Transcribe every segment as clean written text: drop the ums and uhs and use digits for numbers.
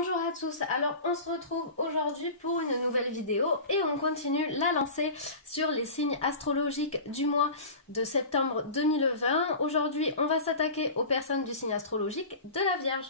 Bonjour à tous, alors on se retrouve aujourd'hui pour une nouvelle vidéo et on continue la lancée sur les signes astrologiques du mois de septembre 2020. Aujourd'hui on va s'attaquer aux personnes du signe astrologique de la Vierge.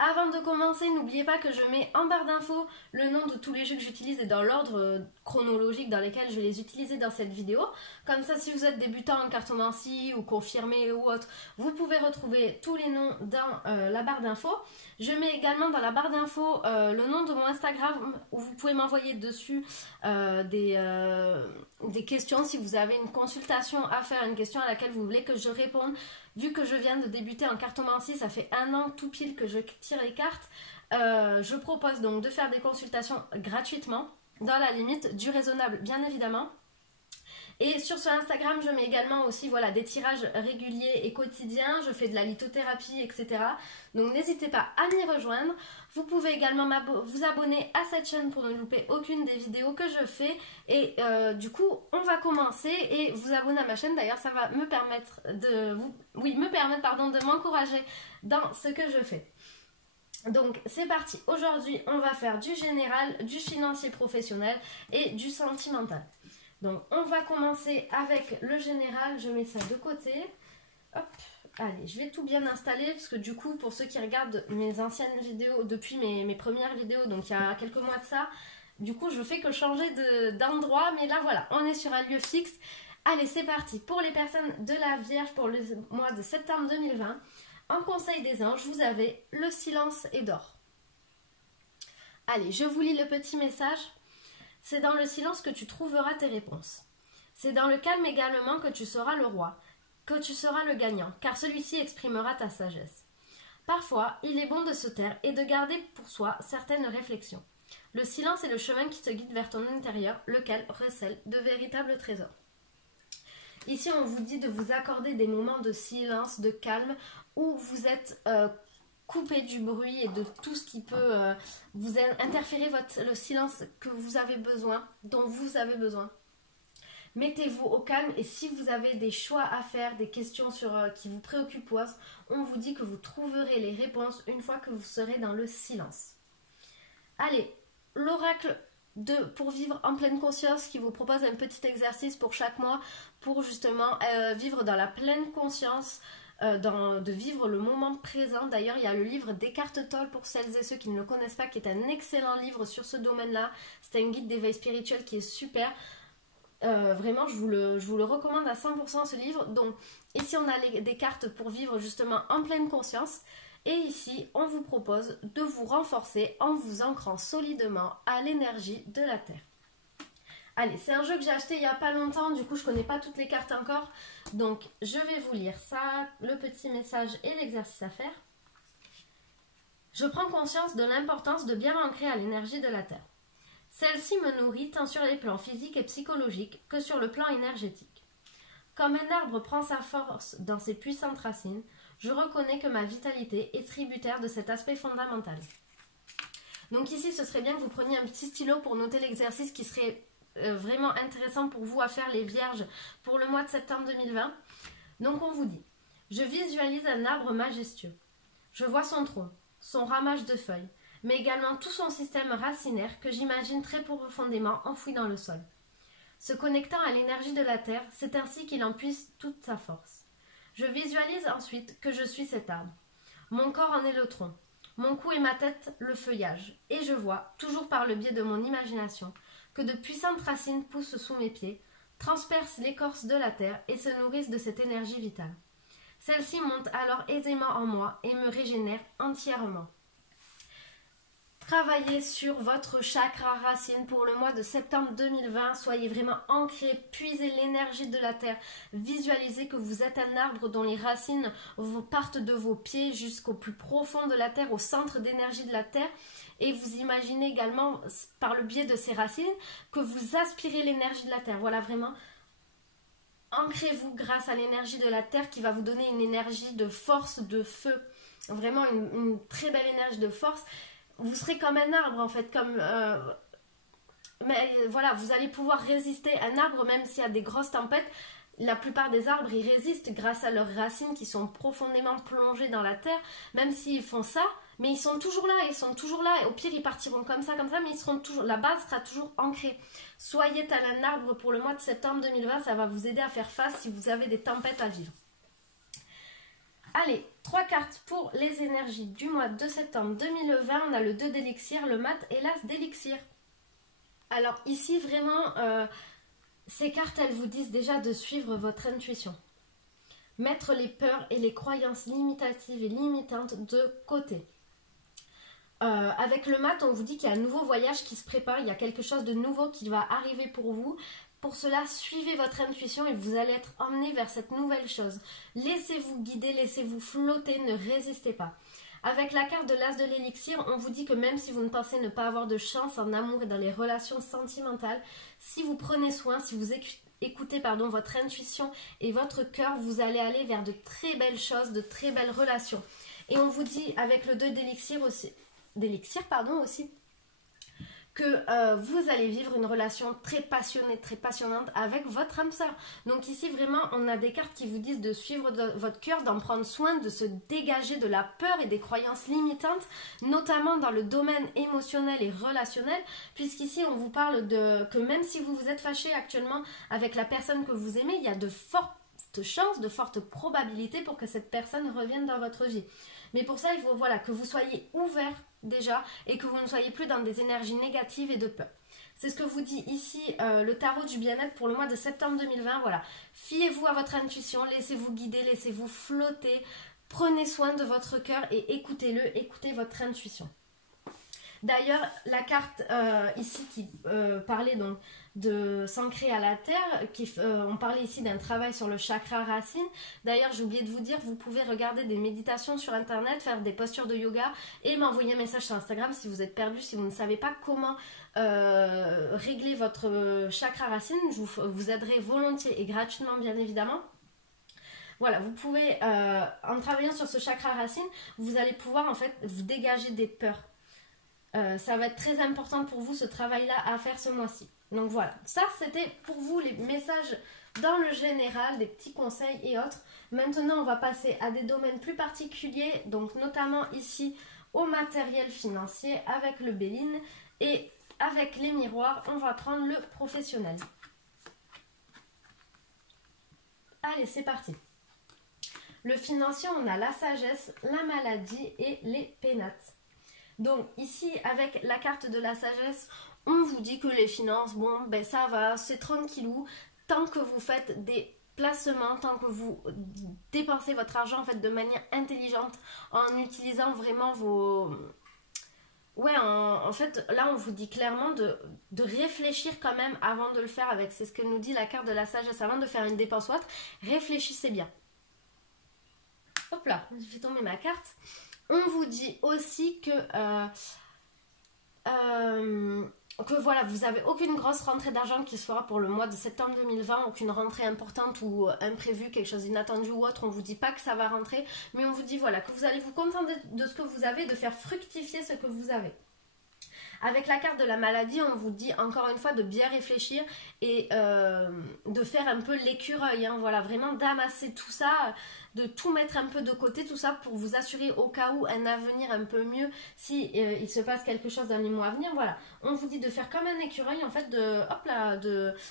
Avant de commencer, n'oubliez pas que je mets en barre d'infos le nom de tous les jeux que j'utilise et dans l'ordre chronologique dans lequel je vais les utiliser dans cette vidéo. Comme ça, si vous êtes débutant en cartomancie ou confirmé ou autre, vous pouvez retrouver tous les noms dans la barre d'infos. Je mets également dans la barre d'infos le nom de mon Instagram où vous pouvez m'envoyer dessus des questions si vous avez une consultation à faire, une question à laquelle vous voulez que je réponde. Vu que je viens de débuter en cartomancie, ça fait un an tout pile que je tire les cartes, je propose donc de faire des consultations gratuitement, dans la limite du raisonnable bien évidemment. Et sur ce Instagram, je mets également aussi voilà, des tirages réguliers et quotidiens, je fais de la lithothérapie, etc. Donc n'hésitez pas à m'y rejoindre. Vous pouvez également vous abonner à cette chaîne pour ne louper aucune des vidéos que je fais. Et du coup, on va commencer et vous abonner à ma chaîne. D'ailleurs, ça va me permettre de m'encourager dans ce que je fais. Donc c'est parti. Aujourd'hui, on va faire du général, du financier professionnel et du sentimental. Donc on va commencer avec le général, je mets ça de côté. Hop, allez, je vais tout bien installer parce que du coup pour ceux qui regardent mes anciennes vidéos, depuis mes premières vidéos, donc il y a quelques mois de ça, du coup je fais que changer d'endroit, mais là voilà, on est sur un lieu fixe. Allez, c'est parti. Pour les personnes de la Vierge pour le mois de septembre 2020, en conseil des anges, vous avez le silence est d'or. Allez, je vous lis le petit message. C'est dans le silence que tu trouveras tes réponses. C'est dans le calme également que tu seras le roi, que tu seras le gagnant, car celui-ci exprimera ta sagesse. Parfois, il est bon de se taire et de garder pour soi certaines réflexions. Le silence est le chemin qui te guide vers ton intérieur, lequel recèle de véritables trésors. Ici, on vous dit de vous accorder des moments de silence, de calme, où vous êtes coupé du bruit et de tout ce qui peut vous interférer le silence que vous avez besoin, dont vous avez besoin. Mettez-vous au calme et si vous avez des choix à faire, des questions qui vous préoccupent, on vous dit que vous trouverez les réponses une fois que vous serez dans le silence. Allez, l'oracle pour vivre en pleine conscience qui vous propose un petit exercice pour chaque mois pour justement vivre dans la pleine conscience, de vivre le moment présent. D'ailleurs, il y a le livre Descartes Tolle pour celles et ceux qui ne le connaissent pas, qui est un excellent livre sur ce domaine-là. C'est un guide d'éveil spirituel qui est super. Vraiment, je vous le recommande à 100% ce livre. Donc, ici, on a des cartes pour vivre justement en pleine conscience. Et ici, on vous propose de vous renforcer en vous ancrant solidement à l'énergie de la Terre. Allez, c'est un jeu que j'ai acheté il n'y a pas longtemps, du coup je ne connais pas toutes les cartes encore. Donc je vais vous lire ça, le petit message et l'exercice à faire. Je prends conscience de l'importance de bien m'ancrer à l'énergie de la Terre. Celle-ci me nourrit tant sur les plans physiques et psychologiques que sur le plan énergétique. Comme un arbre prend sa force dans ses puissantes racines, je reconnais que ma vitalité est tributaire de cet aspect fondamental. Donc ici, ce serait bien que vous preniez un petit stylo pour noter l'exercice qui serait vraiment intéressant pour vous à faire les vierges pour le mois de septembre 2020. Donc on vous dit, je visualise un arbre majestueux. Je vois son tronc, son ramage de feuilles, mais également tout son système racinaire que j'imagine très profondément enfoui dans le sol. Se connectant à l'énergie de la terre, c'est ainsi qu'il en puise toute sa force. Je visualise ensuite que je suis cet arbre. Mon corps en est le tronc, mon cou et ma tête le feuillage, et je vois, toujours par le biais de mon imagination, que de puissantes racines poussent sous mes pieds, transpercent l'écorce de la terre et se nourrissent de cette énergie vitale. Celle-ci monte alors aisément en moi et me régénère entièrement. Travaillez sur votre chakra racine pour le mois de septembre 2020. Soyez vraiment ancrés, puisez l'énergie de la terre. Visualisez que vous êtes un arbre dont les racines partent de vos pieds jusqu'au plus profond de la terre, au centre d'énergie de la terre. Et vous imaginez également, par le biais de ces racines, que vous aspirez l'énergie de la terre. Voilà, vraiment, ancrez-vous grâce à l'énergie de la terre qui va vous donner une énergie de force, de feu. Vraiment une très belle énergie de force. Vous serez comme un arbre en fait, mais voilà, vous allez pouvoir résister. Un arbre, même s'il y a des grosses tempêtes, la plupart des arbres, ils résistent grâce à leurs racines qui sont profondément plongées dans la terre. Même s'ils font ça, Mais ils sont toujours là, ils sont toujours là. Et au pire, ils partiront comme ça, mais ils seront toujours, la base sera toujours ancrée. Soyez tel un arbre pour le mois de septembre 2020, ça va vous aider à faire face si vous avez des tempêtes à vivre. Allez, 3 cartes pour les énergies du mois de septembre 2020. On a le 2 d'élixir, le mat et l'as d'élixir. Alors ici, vraiment, ces cartes, elles vous disent déjà de suivre votre intuition. Mettre les peurs et les croyances limitatives et limitantes de côté. Avec le mat, on vous dit qu'il y a un nouveau voyage qui se prépare, il y a quelque chose de nouveau qui va arriver pour vous. Pour cela, suivez votre intuition et vous allez être emmené vers cette nouvelle chose. Laissez-vous guider, laissez-vous flotter, ne résistez pas. Avec la carte de l'as de l'élixir, on vous dit que même si vous ne pensez ne pas avoir de chance en amour et dans les relations sentimentales, si vous prenez soin, si vous écoutez votre intuition et votre cœur, vous allez aller vers de très belles choses, de très belles relations. Et on vous dit avec le 2 d'élixir aussi, que vous allez vivre une relation très passionnée, très passionnante avec votre âme sœur. Donc ici vraiment on a des cartes qui vous disent de suivre votre cœur, d'en prendre soin, de se dégager de la peur et des croyances limitantes, notamment dans le domaine émotionnel et relationnel, puisqu'ici on vous parle que même si vous vous êtes fâché actuellement avec la personne que vous aimez, il y a de fortes chances, de fortes probabilités pour que cette personne revienne dans votre vie. Mais pour ça, il faut que vous soyez ouvert déjà et que vous ne soyez plus dans des énergies négatives et de peur. C'est ce que vous dit ici le tarot du bien-être pour le mois de septembre 2020. Voilà, fiez-vous à votre intuition, laissez-vous guider, laissez-vous flotter, prenez soin de votre cœur et écoutez-le, écoutez votre intuition. D'ailleurs, la carte ici qui parlait donc de s'ancrer à la terre, on parlait ici d'un travail sur le chakra racine. D'ailleurs, j'ai oublié de vous dire, vous pouvez regarder des méditations sur internet, faire des postures de yoga et m'envoyer un message sur Instagram si vous êtes perdu, si vous ne savez pas comment régler votre chakra racine. Je vous aiderai volontiers et gratuitement, bien évidemment. Voilà, vous pouvez, en travaillant sur ce chakra racine, vous allez pouvoir en fait vous dégager des peurs. Ça va être très important pour vous ce travail-là à faire ce mois-ci. Donc voilà, ça c'était pour vous les messages dans le général, des petits conseils et autres. Maintenant on va passer à des domaines plus particuliers, donc notamment ici au matériel financier avec le Béline et avec les miroirs, on va prendre le professionnel. Allez, c'est parti. Le financier, on a la sagesse, la maladie et les pénates. Donc ici, avec la carte de la sagesse, on vous dit que les finances, bon, ben ça va, c'est tranquillou. Tant que vous faites des placements, tant que vous dépensez votre argent en fait de manière intelligente, en utilisant vraiment vos... Ouais, en fait, là, on vous dit clairement de réfléchir quand même avant de le faire avec... C'est ce que nous dit la carte de la sagesse. Avant de faire une dépense ou autre, réfléchissez bien. Hop là, j'ai fait tomber ma carte. On vous dit aussi que voilà, vous n'avez aucune grosse rentrée d'argent qui se fera pour le mois de septembre 2020, aucune rentrée importante ou imprévue, quelque chose d'inattendu ou autre. On ne vous dit pas que ça va rentrer, mais on vous dit voilà, que vous allez vous contenter de ce que vous avez, de faire fructifier ce que vous avez. Avec la carte de la maladie, on vous dit encore une fois de bien réfléchir et de faire un peu l'écureuil, hein, voilà, vraiment d'amasser tout ça, de tout mettre un peu de côté, tout ça pour vous assurer au cas où un avenir un peu mieux si il se passe quelque chose dans les mois à venir. Voilà, on vous dit de faire comme un écureuil, en fait,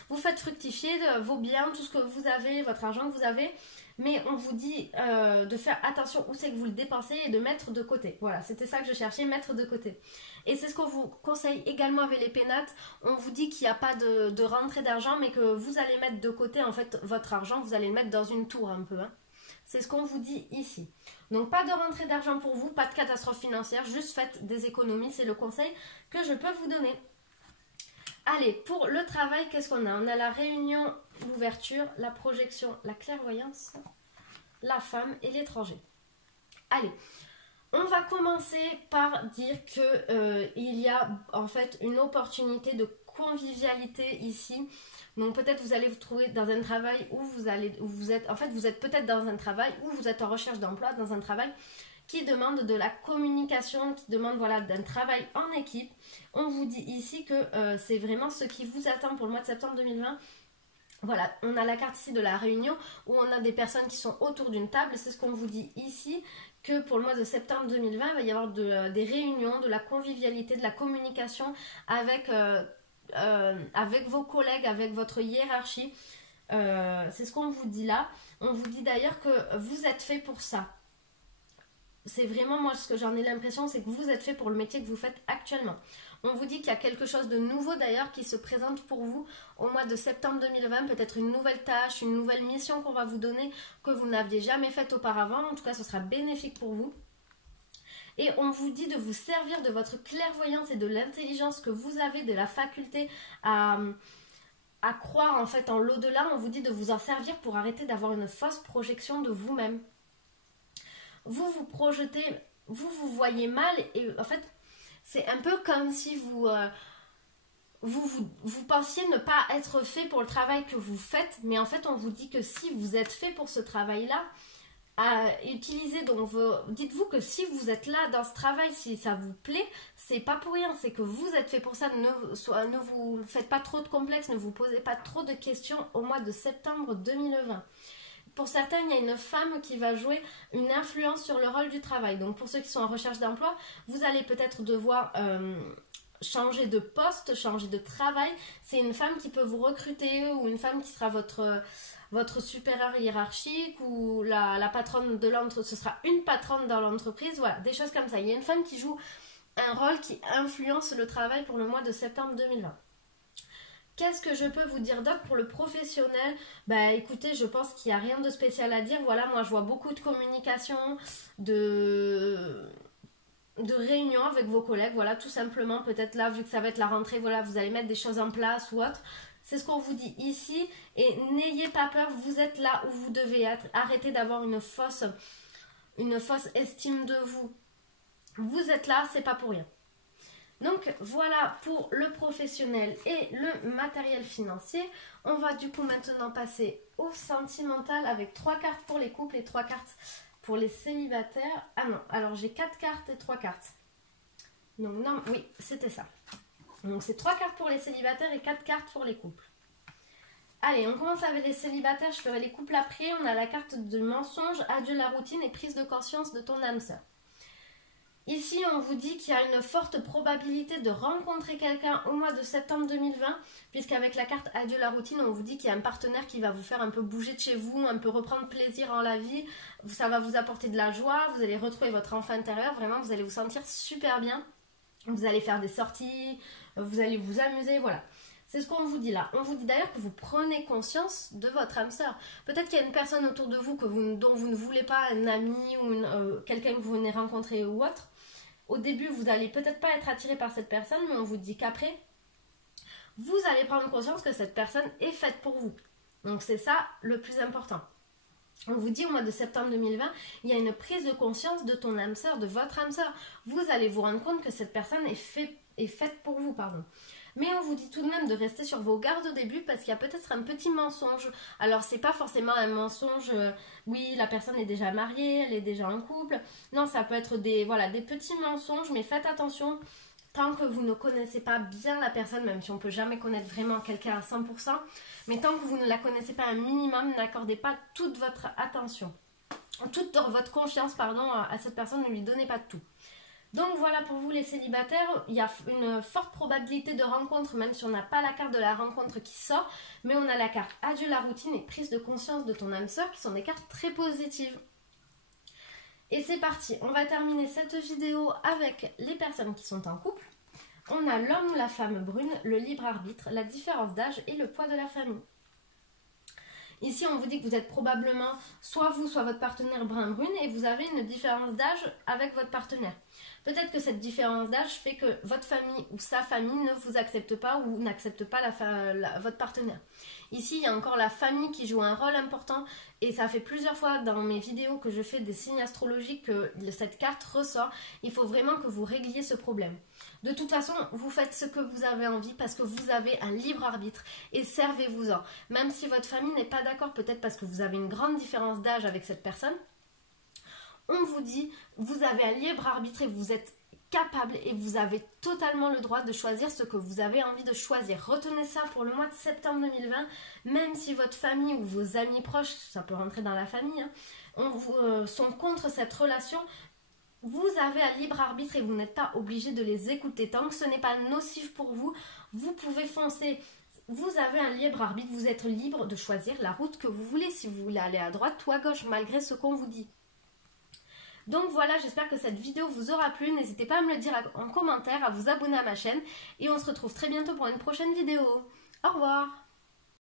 vous faites fructifier vos biens, tout ce que vous avez, votre argent que vous avez. Mais on vous dit de faire attention où c'est que vous le dépensez et de mettre de côté. Voilà, c'était ça que je cherchais, mettre de côté. Et c'est ce qu'on vous conseille également avec les pénates. On vous dit qu'il n'y a pas de rentrée d'argent, mais que vous allez mettre de côté en fait votre argent, vous allez le mettre dans une tour un peu. Hein. C'est ce qu'on vous dit ici. Donc pas de rentrée d'argent pour vous, pas de catastrophe financière, juste faites des économies, c'est le conseil que je peux vous donner. Allez, pour le travail, qu'est-ce qu'on a? On a la réunion, l'ouverture, la projection, la clairvoyance, la femme et l'étranger. Allez, on va commencer par dire que il y a en fait une opportunité de convivialité ici. Donc peut-être vous allez vous trouver dans un travail où vous êtes peut-être dans un travail où vous êtes en recherche d'emploi, dans un travail qui demande de la communication, qui demande voilà, d'un travail en équipe. On vous dit ici que c'est vraiment ce qui vous attend pour le mois de septembre 2020. Voilà, on a la carte ici de la réunion où on a des personnes qui sont autour d'une table. C'est ce qu'on vous dit ici, que pour le mois de septembre 2020, il va y avoir des réunions, de la convivialité, de la communication avec, avec vos collègues, avec votre hiérarchie. C'est ce qu'on vous dit là. On vous dit d'ailleurs que vous êtes fait pour ça. C'est vraiment, moi, ce que j'en ai l'impression, c'est que vous êtes fait pour le métier que vous faites actuellement. On vous dit qu'il y a quelque chose de nouveau d'ailleurs qui se présente pour vous au mois de septembre 2020, peut-être une nouvelle tâche, une nouvelle mission qu'on va vous donner que vous n'aviez jamais faite auparavant. En tout cas, ce sera bénéfique pour vous. Et on vous dit de vous servir de votre clairvoyance et de l'intelligence que vous avez, de la faculté à croire en fait en l'au-delà. On vous dit de vous en servir pour arrêter d'avoir une fausse projection de vous-même. Vous vous projetez, vous vous voyez mal et en fait c'est un peu comme si vous pensiez ne pas être fait pour le travail que vous faites, mais en fait on vous dit que si vous êtes fait pour ce travail-là, utilisez donc dites-vous que si vous êtes là dans ce travail, si ça vous plaît, c'est pas pour rien, c'est que vous êtes fait pour ça. Ne vous faites pas trop de complexes, ne vous posez pas trop de questions au mois de septembre 2020. Pour certains, il y a une femme qui va jouer une influence sur le rôle du travail. Donc pour ceux qui sont en recherche d'emploi, vous allez peut-être devoir changer de poste, changer de travail. C'est une femme qui peut vous recruter ou une femme qui sera votre supérieur hiérarchique ou la patronne de l'entreprise. Ce sera une patronne dans l'entreprise. Voilà, des choses comme ça. Il y a une femme qui joue un rôle qui influence le travail pour le mois de septembre 2020. Qu'est-ce que je peux vous dire d'autre pour le professionnel? Bah écoutez, je pense qu'il n'y a rien de spécial à dire. Voilà, moi je vois beaucoup de communication, de réunions avec vos collègues. Voilà, tout simplement, peut-être là, vu que ça va être la rentrée, voilà, vous allez mettre des choses en place ou autre. C'est ce qu'on vous dit ici. Et n'ayez pas peur, vous êtes là où vous devez être. Arrêtez d'avoir une fausse estime de vous. Vous êtes là, c'est pas pour rien. Donc voilà pour le professionnel et le matériel financier. On va du coup maintenant passer au sentimental avec 3 cartes pour les couples et 3 cartes pour les célibataires. Ah non, alors j'ai 4 cartes et 3 cartes. Donc non, oui, c'était ça. Donc c'est 3 cartes pour les célibataires et 4 cartes pour les couples. Allez, on commence avec les célibataires, je ferai les couples après. On a la carte de mensonge, adieu la routine et prise de conscience de ton âme sœur. Ici, on vous dit qu'il y a une forte probabilité de rencontrer quelqu'un au mois de septembre 2020, puisqu'avec la carte Adieu la routine, on vous dit qu'il y a un partenaire qui va vous faire un peu bouger de chez vous, un peu reprendre plaisir en la vie. Ça va vous apporter de la joie, vous allez retrouver votre enfant intérieur, vraiment, vous allez vous sentir super bien. Vous allez faire des sorties, vous allez vous amuser, voilà. C'est ce qu'on vous dit là. On vous dit d'ailleurs que vous prenez conscience de votre âme sœur. Peut-être qu'il y a une personne autour de vous dont vous ne voulez pas, un ami ou quelqu'un que vous venez rencontrer ou autre. Au début, vous n'allez peut-être pas être attiré par cette personne, mais on vous dit qu'après, vous allez prendre conscience que cette personne est faite pour vous. Donc c'est ça le plus important. On vous dit au mois de septembre 2020, il y a une prise de conscience de ton âme sœur, de votre âme sœur. Vous allez vous rendre compte que cette personne est faite pour vous, pardon. Mais on vous dit tout de même de rester sur vos gardes au début parce qu'il y a peut-être un petit mensonge. Alors c'est pas forcément un mensonge, oui la personne est déjà mariée, elle est déjà en couple. Non, ça peut être des petits mensonges, mais faites attention. Tant que vous ne connaissez pas bien la personne, même si on ne peut jamais connaître vraiment quelqu'un à 100%, mais tant que vous ne la connaissez pas un minimum, n'accordez pas toute votre attention, toute votre confiance à cette personne, ne lui donnez pas tout. Donc voilà pour vous les célibataires, il y a une forte probabilité de rencontre, même si on n'a pas la carte de la rencontre qui sort, mais on a la carte Adieu la routine et prise de conscience de ton âme sœur qui sont des cartes très positives. Et c'est parti, on va terminer cette vidéo avec les personnes qui sont en couple. On a l'homme ou la femme brune, le libre arbitre, la différence d'âge et le poids de la famille. Ici, on vous dit que vous êtes probablement soit vous, soit votre partenaire brun-brune et vous avez une différence d'âge avec votre partenaire. Peut-être que cette différence d'âge fait que votre famille ou sa famille ne vous accepte pas ou n'accepte pas votre partenaire. Ici, il y a encore la famille qui joue un rôle important et ça fait plusieurs fois dans mes vidéos que je fais des signes astrologiques que cette carte ressort. Il faut vraiment que vous régliez ce problème. De toute façon, vous faites ce que vous avez envie parce que vous avez un libre arbitre et servez-vous-en. Même si votre famille n'est pas d'accord, peut-être parce que vous avez une grande différence d'âge avec cette personne, on vous dit, vous avez un libre arbitre et vous êtes capable et vous avez totalement le droit de choisir ce que vous avez envie de choisir. Retenez ça pour le mois de septembre 2020, même si votre famille ou vos amis proches, ça peut rentrer dans la famille, sont contre cette relation, vous avez un libre arbitre et vous n'êtes pas obligé de les écouter. Tant que ce n'est pas nocif pour vous, vous pouvez foncer. Vous avez un libre arbitre, vous êtes libre de choisir la route que vous voulez. Si vous voulez aller à droite ou à gauche, malgré ce qu'on vous dit. Donc voilà, j'espère que cette vidéo vous aura plu. N'hésitez pas à me le dire en commentaire, à vous abonner à ma chaîne. Et on se retrouve très bientôt pour une prochaine vidéo. Au revoir!